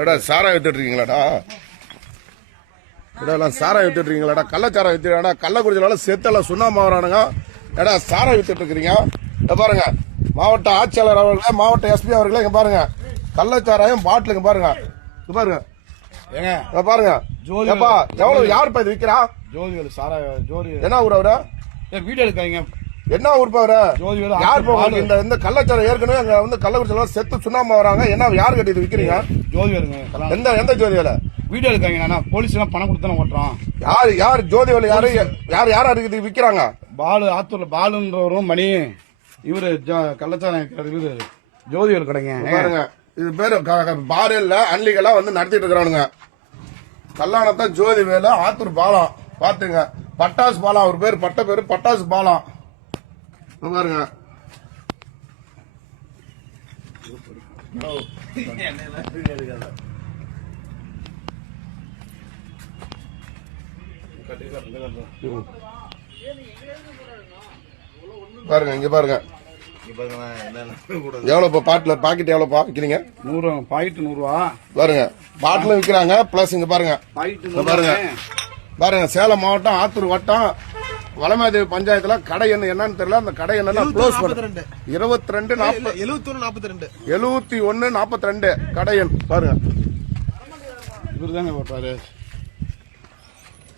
எடா சாராயம் வித்துட்டு இருக்கீங்களாடா? எல்லாம் சாராயம் வித்துட்டு இருக்கீங்களாடா? கள்ளச்சாராயம் வித்துடா? கள்ளக்குறிச்சினால செத்தெல்லாம் சுண்ணாம்பு வரானுங்க. எடா சாராயம் வித்துட்டு இருக்கிறீங்க. பாருங்க, மாவட்ட ஆட்சியாளர் அவர்களே, மாவட்ட எஸ்பி அவர்களே, இங்க பாருங்க கள்ளச்சாராயம் பாட்டிலுங்க பாருங்க. பாருங்க ஏங்க பாருங்க. ஜோதிப்பா எவ்வளவு யாருப்பா இது விக்கிறா? ஜோதிவேலு சாராயம். ஜோதி என்ன ஊர் அவரு? வீடியோ எடுக்காங்க. என்ன ஊருப்பா அவரு? ஜோதிவேலு. யார் போவாங்க? இந்த கள்ளச்சாரம் ஏற்கனவே அங்க வந்து கள்ளக்குறிச்சியில செத்து சுண்ணாம்பு வராங்க. என்ன யாரு கட்டி இது விக்கிறீங்க? ஜோதிவேலுங்க. எந்த ஜோதிவேல? வீடியோ எடுக்காங்க. போலீஸ் எல்லாம் பணம் கொடுத்து ஓட்டுறோம். யாரு ஜோதிவேலு? யாரா இருக்குது விக்கிறாங்க? பாலு ஆத்தூர்ல பாலுன்றவரும் மணி இவரு கள்ளச்சாரம் இவரு ஜோதிவேலு கடைங்க. பாருங்க, இது பேரு பாரு இல்ல, அன்லிகளா வந்து நடத்திட்டு இருக்கிறானுங்க. கல்லாணத்தான் ஜோதிவேலு, ஆத்தூர் பாலம் பாத்துங்க. பட்டாசு பாலம் அவர் பேரு, பட்ட பேரு பட்டாசு பாலம். பாருங்க பாருங்க, இங்க பாருங்க எவ்வளவு பாட்டில் பாக்கெட் எவ்வளவு விக்கிறீங்க? 100 பாக்கெட் 100 ரூபா. பாருங்க பாட்டிலும் விக்கிறாங்க. பிளஸ் இங்க பாருங்க பாருங்க பாருங்க, சேலம் மாவட்டம் ஆத்தூர் வட்டம் வளமாதேவி பஞ்சாயத்துல கடை என்னன்னு தெரியல. அந்த கடை என்னன்னா க்ளோஸ் பண்ணு. 7142 கடை எண் பாருங்க. இவரு தாங்க போட்டாரு.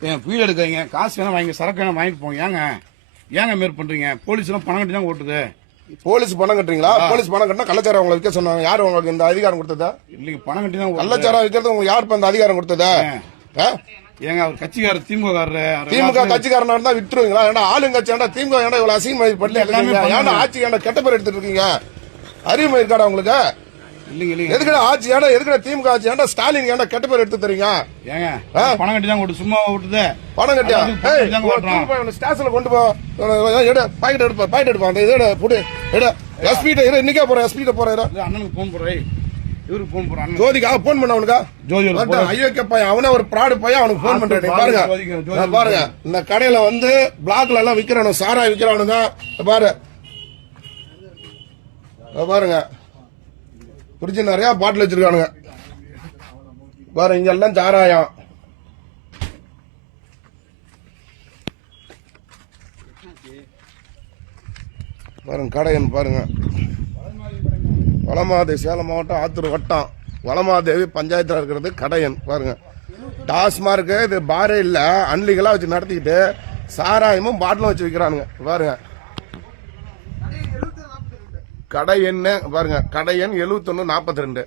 ஏன் வீடு எடுக்காங்க, காசு வேணா வாங்கி சரக்கு வேணா வாங்கிட்டு போங்க. ஏங்க மேற் பண்றீங்க? போலீஸ் எல்லாம் பணம் கட்டி தான் ஓட்டுது. போலீஸ் பணம் கட்டுறீங்களா? போலீஸ் பணம் கட்டினா கள்ளச்சாரம் உங்களை விற்க சொன்னாங்க. யாரு உங்களுக்கு இந்த அதிகாரம் கொடுத்ததா? இல்லைங்க, பணம் கட்டி தான் கள்ளச்சாரம் விற்கிறது உங்களுக்கு யாரு இந்த அதிகாரம் கொடுத்ததா? ஏங்க அவர் கட்சிக்காரர், திமுக கட்சிக்காரனா இருந்தா வித்துருவீங்களா? ஏன்னா ஆளுங்கட்சி ஏன்டா திமுக ஏன்டா இவ்வளவு அசிங்கமா பண்ணி ஏன்டா ஆட்சி ஏன்டா கெட்ட பேர் எடுத்துட்டு இருக்கீங்க? அறிவுமை இருக்காடா உங்களுக்கு? எதுக்குடா ஆட்சி ஏன்டா? எதுக்குடா திமுக ஆட்சி ஏன்டா? ஸ்டாலின் ஏன்டா கெட்ட பேர் எடுத்து தரீங்க? ஏங்க பணம் கட்டி தான் ஓட்டு, சும்மா ஓட்டுது. பணம் கட்டியா? ஸ்டேஷன்ல கொண்டு போ. பாக்கெட் எடுப்பா, பாக்கெட் எடுப்பா. அந்த இதோட புடி எடு. எஸ்பி கிட்ட இன்னைக்கே போறேன். எஸ்பி கிட்ட போறேன். அண்ணனுக்கு போன் போடுறேன். இவருக்கு போன் போடுறான். ஜோதிக்காக போன் பண்ண அவனுக்கா? ஜோதி ஐயோக்கிய பையன், அவனே ஒரு ப்ராடு பையன். அவனுக்கு போன் பண்றேன். பாருங்க பாருங்க, இந்த கடையில வந்து பிளாக்ல எல்லாம் விக்கிறானு, சாராயம் விக்கிறானுங்க. பாரு பாருங்க, பிரிட்ஜ் நிறைய பாட்டில் வச்சிருக்கானுங்க. பாரு, இங்க எல்லாம் சாராயம். பாருங்க கடையன் பாருங்க. வளமாதேவி, சேலம் மாவட்டம் ஆத்தூர் வட்டம் வளமாதேவி பஞ்சாயத்துல இருக்கிறது கடையன். பாருங்க, டாஸ்மார்க் இது பாரே இல்ல, அன்லிகளா வச்சு நடத்திக்கிட்டு சாராயமும் பாட்டிலும் வச்சு விற்கிறானுங்க. பாருங்க கடை எண் பாருங்க, கடை எண் 7142.